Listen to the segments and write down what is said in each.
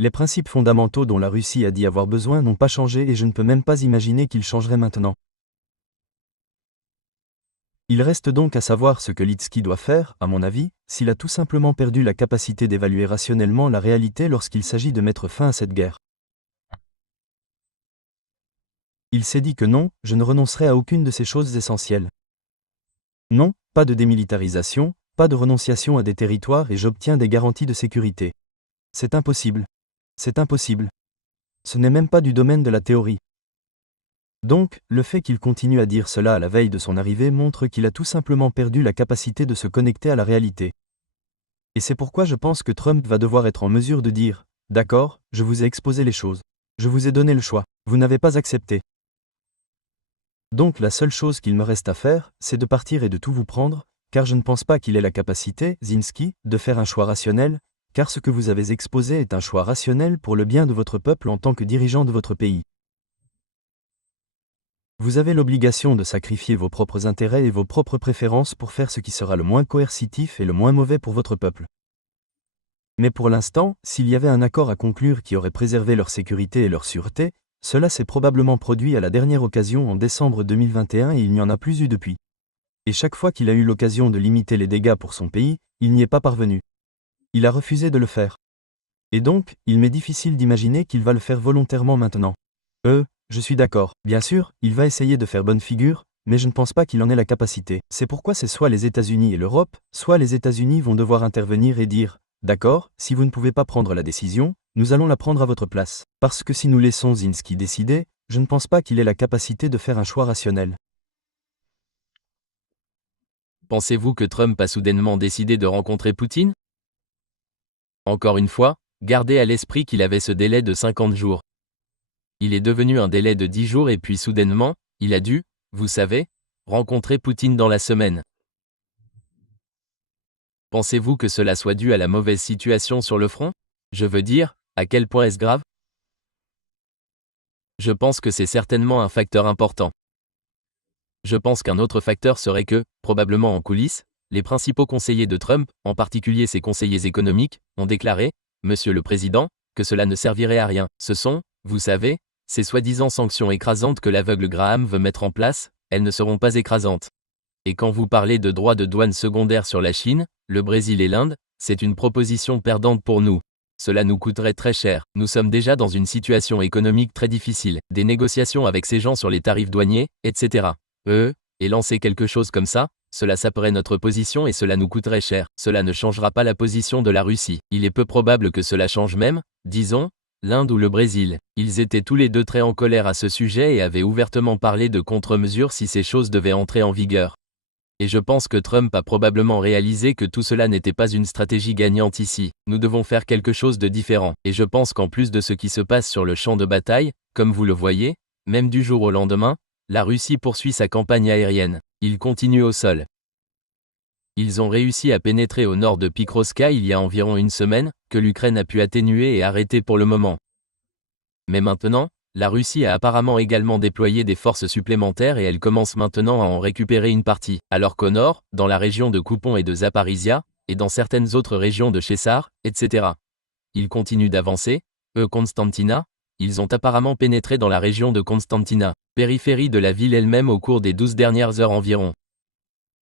Les principes fondamentaux dont la Russie a dit avoir besoin n'ont pas changé et je ne peux même pas imaginer qu'ils changeraient maintenant. Il reste donc à savoir ce que Litsky doit faire, à mon avis, s'il a tout simplement perdu la capacité d'évaluer rationnellement la réalité lorsqu'il s'agit de mettre fin à cette guerre. Il s'est dit que non, je ne renoncerai à aucune de ces choses essentielles. Non, pas de démilitarisation, pas de renonciation à des territoires et j'obtiens des garanties de sécurité. C'est impossible. C'est impossible. Ce n'est même pas du domaine de la théorie. Donc, le fait qu'il continue à dire cela à la veille de son arrivée montre qu'il a tout simplement perdu la capacité de se connecter à la réalité. Et c'est pourquoi je pense que Trump va devoir être en mesure de dire « D'accord, je vous ai exposé les choses. Je vous ai donné le choix. Vous n'avez pas accepté. » Donc la seule chose qu'il me reste à faire, c'est de partir et de tout vous prendre, car je ne pense pas qu'il ait la capacité, Zelensky, de faire un choix rationnel, car ce que vous avez exposé est un choix rationnel pour le bien de votre peuple en tant que dirigeant de votre pays. Vous avez l'obligation de sacrifier vos propres intérêts et vos propres préférences pour faire ce qui sera le moins coercitif et le moins mauvais pour votre peuple. Mais pour l'instant, s'il y avait un accord à conclure qui aurait préservé leur sécurité et leur sûreté, cela s'est probablement produit à la dernière occasion en décembre 2021 et il n'y en a plus eu depuis. Et chaque fois qu'il a eu l'occasion de limiter les dégâts pour son pays, il n'y est pas parvenu. Il a refusé de le faire. Et donc, il m'est difficile d'imaginer qu'il va le faire volontairement maintenant. Je suis d'accord, bien sûr, il va essayer de faire bonne figure, mais je ne pense pas qu'il en ait la capacité. C'est pourquoi c'est soit les États-Unis et l'Europe, soit les États-Unis vont devoir intervenir et dire « D'accord, si vous ne pouvez pas prendre la décision, nous allons la prendre à votre place. » Parce que si nous laissons Zelensky décider, je ne pense pas qu'il ait la capacité de faire un choix rationnel. Pensez-vous que Trump a soudainement décidé de rencontrer Poutine? Encore une fois, gardez à l'esprit qu'il avait ce délai de 50 jours. Il est devenu un délai de 10 jours et puis soudainement, il a dû, vous savez, rencontrer Poutine dans la semaine. Pensez-vous que cela soit dû à la mauvaise situation sur le front? Je veux dire, à quel point est-ce grave? Je pense que c'est certainement un facteur important. Je pense qu'un autre facteur serait que, probablement en coulisses, les principaux conseillers de Trump, en particulier ses conseillers économiques, ont déclaré, Monsieur le Président, que cela ne servirait à rien. Ce sont, vous savez, ces soi-disant sanctions écrasantes que l'aveugle Graham veut mettre en place, elles ne seront pas écrasantes. Et quand vous parlez de droits de douane secondaires sur la Chine, le Brésil et l'Inde, c'est une proposition perdante pour nous. Cela nous coûterait très cher. Nous sommes déjà dans une situation économique très difficile. Des négociations avec ces gens sur les tarifs douaniers, etc. Et lancer quelque chose comme ça, cela saperait notre position et cela nous coûterait cher. Cela ne changera pas la position de la Russie. Il est peu probable que cela change même, disons, l'Inde ou le Brésil. Ils étaient tous les deux très en colère à ce sujet et avaient ouvertement parlé de contre-mesures si ces choses devaient entrer en vigueur. Et je pense que Trump a probablement réalisé que tout cela n'était pas une stratégie gagnante ici. Nous devons faire quelque chose de différent. Et je pense qu'en plus de ce qui se passe sur le champ de bataille, comme vous le voyez, même du jour au lendemain, la Russie poursuit sa campagne aérienne. Ils continuent au sol. Ils ont réussi à pénétrer au nord de Pikrovka il y a environ une semaine, que l'Ukraine a pu atténuer et arrêter pour le moment. Mais maintenant, la Russie a apparemment également déployé des forces supplémentaires et elle commence maintenant à en récupérer une partie. Alors qu'au nord, dans la région de Koupon et de Zaparizhia, et dans certaines autres régions de Chessar, etc. Ils continuent d'avancer, Constantina, ils ont apparemment pénétré dans la région de Constantina, périphérie de la ville elle-même au cours des 12 dernières heures environ.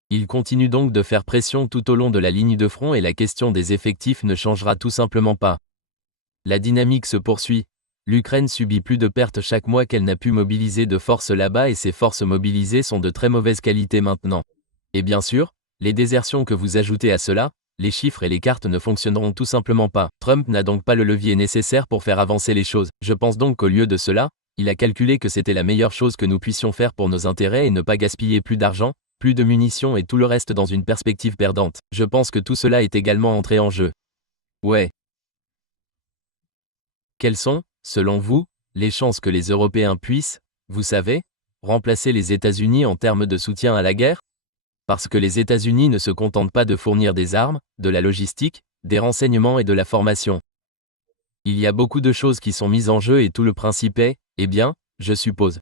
Ils continuent donc de faire pression tout au long de la ligne de front et la question des effectifs ne changera tout simplement pas. La dynamique se poursuit. L'Ukraine subit plus de pertes chaque mois qu'elle n'a pu mobiliser de forces là-bas et ces forces mobilisées sont de très mauvaise qualité maintenant. Et bien sûr, les désertions que vous ajoutez à cela, les chiffres et les cartes ne fonctionneront tout simplement pas. Trump n'a donc pas le levier nécessaire pour faire avancer les choses. Je pense donc qu'au lieu de cela, il a calculé que c'était la meilleure chose que nous puissions faire pour nos intérêts et ne pas gaspiller plus d'argent, plus de munitions et tout le reste dans une perspective perdante. Je pense que tout cela est également entré en jeu. Ouais. Quelles sont, selon vous, les chances que les Européens puissent, vous savez, remplacer les États-Unis en termes de soutien à la guerre? Parce que les États-Unis ne se contentent pas de fournir des armes, de la logistique, des renseignements et de la formation. Il y a beaucoup de choses qui sont mises en jeu et tout le principe est, eh bien, je suppose.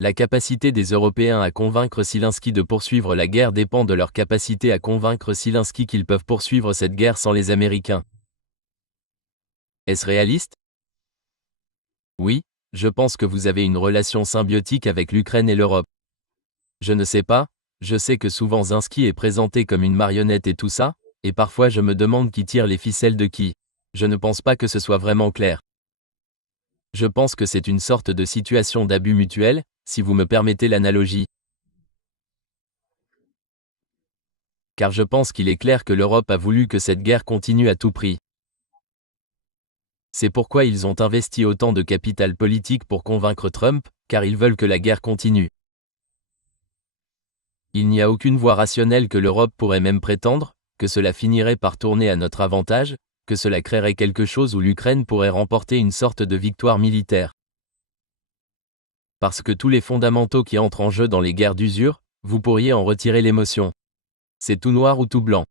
La capacité des Européens à convaincre Zelensky de poursuivre la guerre dépend de leur capacité à convaincre Zelensky qu'ils peuvent poursuivre cette guerre sans les Américains. Est-ce réaliste? Oui, je pense que vous avez une relation symbiotique avec l'Ukraine et l'Europe. Je ne sais pas, je sais que souvent Zelensky est présenté comme une marionnette et tout ça, et parfois je me demande qui tire les ficelles de qui. Je ne pense pas que ce soit vraiment clair. Je pense que c'est une sorte de situation d'abus mutuel, si vous me permettez l'analogie. Car je pense qu'il est clair que l'Europe a voulu que cette guerre continue à tout prix. C'est pourquoi ils ont investi autant de capital politique pour convaincre Trump, car ils veulent que la guerre continue. Il n'y a aucune voie rationnelle que l'Europe pourrait même prétendre, que cela finirait par tourner à notre avantage, que cela créerait quelque chose où l'Ukraine pourrait remporter une sorte de victoire militaire. Parce que tous les fondamentaux qui entrent en jeu dans les guerres d'usure, vous pourriez en retirer l'émotion. C'est tout noir ou tout blanc.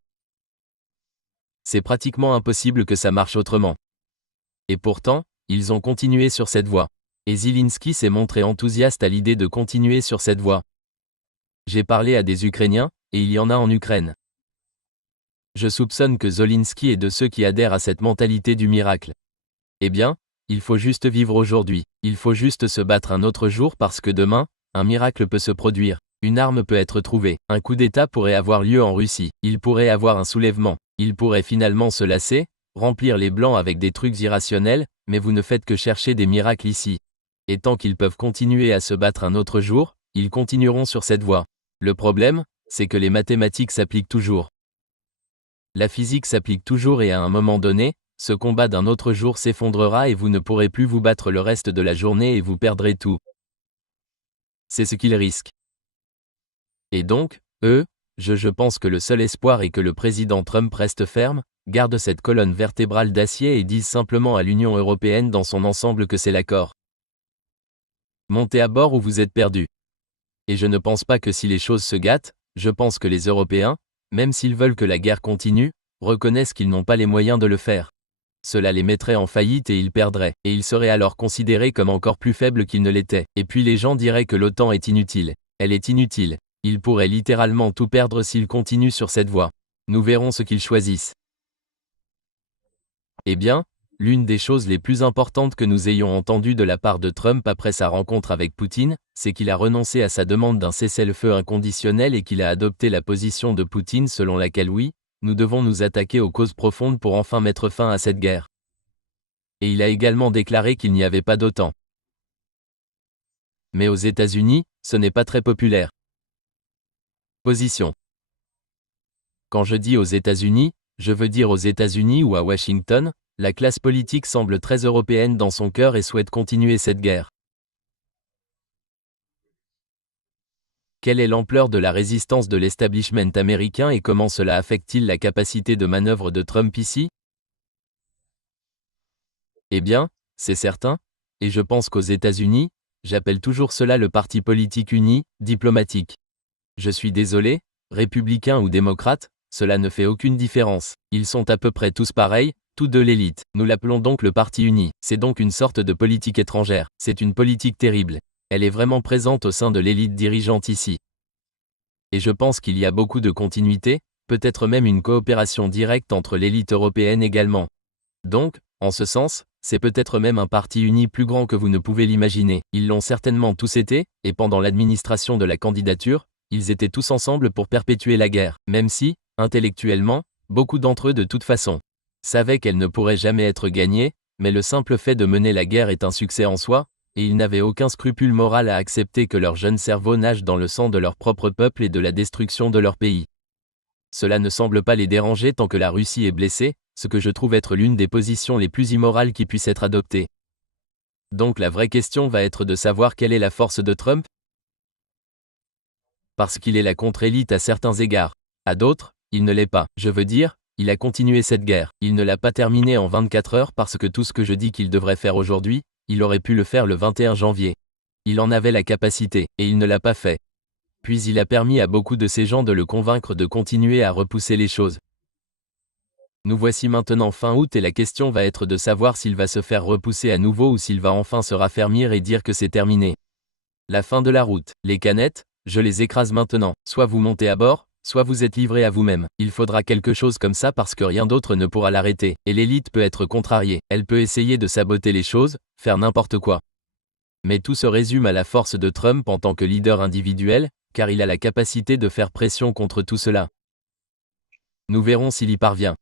C'est pratiquement impossible que ça marche autrement. Et pourtant, ils ont continué sur cette voie. Et Zelensky s'est montré enthousiaste à l'idée de continuer sur cette voie. J'ai parlé à des Ukrainiens, et il y en a en Ukraine. Je soupçonne que Zelensky est de ceux qui adhèrent à cette mentalité du miracle. Eh bien, il faut juste vivre aujourd'hui, il faut juste se battre un autre jour parce que demain, un miracle peut se produire, une arme peut être trouvée, un coup d'État pourrait avoir lieu en Russie, il pourrait avoir un soulèvement, il pourrait finalement se lasser, remplir les blancs avec des trucs irrationnels, mais vous ne faites que chercher des miracles ici. Et tant qu'ils peuvent continuer à se battre un autre jour, ils continueront sur cette voie. Le problème, c'est que les mathématiques s'appliquent toujours. La physique s'applique toujours et à un moment donné, ce combat d'un autre jour s'effondrera et vous ne pourrez plus vous battre le reste de la journée et vous perdrez tout. C'est ce qu'ils risquent. Et donc, je pense que le seul espoir est que le président Trump reste ferme, garde cette colonne vertébrale d'acier et dise simplement à l'Union européenne dans son ensemble que c'est l'accord. Montez à bord ou vous êtes perdu. Et je ne pense pas que si les choses se gâtent, je pense que les Européens, même s'ils veulent que la guerre continue, reconnaissent qu'ils n'ont pas les moyens de le faire. Cela les mettrait en faillite et ils perdraient, et ils seraient alors considérés comme encore plus faibles qu'ils ne l'étaient. Et puis les gens diraient que l'OTAN est inutile. Elle est inutile. Ils pourraient littéralement tout perdre s'ils continuent sur cette voie. Nous verrons ce qu'ils choisissent. Eh bien, l'une des choses les plus importantes que nous ayons entendues de la part de Trump après sa rencontre avec Poutine, c'est qu'il a renoncé à sa demande d'un cessez-le-feu inconditionnel et qu'il a adopté la position de Poutine selon laquelle oui, nous devons nous attaquer aux causes profondes pour enfin mettre fin à cette guerre. Et il a également déclaré qu'il n'y avait pas d'OTAN. Mais aux États-Unis, ce n'est pas très populaire. Position. Quand je dis aux États-Unis, je veux dire aux États-Unis ou à Washington, la classe politique semble très européenne dans son cœur et souhaite continuer cette guerre. Quelle est l'ampleur de la résistance de l'establishment américain et comment cela affecte-t-il la capacité de manœuvre de Trump ici? Eh bien, c'est certain, et je pense qu'aux États-Unis, j'appelle toujours cela le parti politique uni, diplomatique. Je suis désolé, républicain ou démocrate, cela ne fait aucune différence. Ils sont à peu près tous pareils, tous de l'élite. Nous l'appelons donc le parti uni. C'est donc une sorte de politique étrangère. C'est une politique terrible. Elle est vraiment présente au sein de l'élite dirigeante ici. Et je pense qu'il y a beaucoup de continuité, peut-être même une coopération directe entre l'élite européenne également. Donc, en ce sens, c'est peut-être même un parti uni plus grand que vous ne pouvez l'imaginer. Ils l'ont certainement tous été, et pendant l'administration de la candidature, ils étaient tous ensemble pour perpétuer la guerre, même si, intellectuellement, beaucoup d'entre eux de toute façon savaient qu'elle ne pourrait jamais être gagnée, mais le simple fait de mener la guerre est un succès en soi, et ils n'avaient aucun scrupule moral à accepter que leur jeune cerveau nage dans le sang de leur propre peuple et de la destruction de leur pays. Cela ne semble pas les déranger tant que la Russie est blessée, ce que je trouve être l'une des positions les plus immorales qui puissent être adoptées. Donc la vraie question va être de savoir quelle est la force de Trump? Parce qu'il est la contre-élite à certains égards. À d'autres, il ne l'est pas. Je veux dire, il a continué cette guerre. Il ne l'a pas terminée en 24 heures parce que tout ce que je dis qu'il devrait faire aujourd'hui, il aurait pu le faire le 21 janvier. Il en avait la capacité, et il ne l'a pas fait. Puis il a permis à beaucoup de ces gens de le convaincre de continuer à repousser les choses. Nous voici maintenant fin août et la question va être de savoir s'il va se faire repousser à nouveau ou s'il va enfin se raffermir et dire que c'est terminé. La fin de la route. Les canettes, je les écrase maintenant. Soit vous montez à bord, Soit vous êtes livré à vous-même, il faudra quelque chose comme ça parce que rien d'autre ne pourra l'arrêter, et l'élite peut être contrariée, elle peut essayer de saboter les choses, faire n'importe quoi. Mais tout se résume à la force de Trump en tant que leader individuel, car il a la capacité de faire pression contre tout cela. Nous verrons s'il y parvient.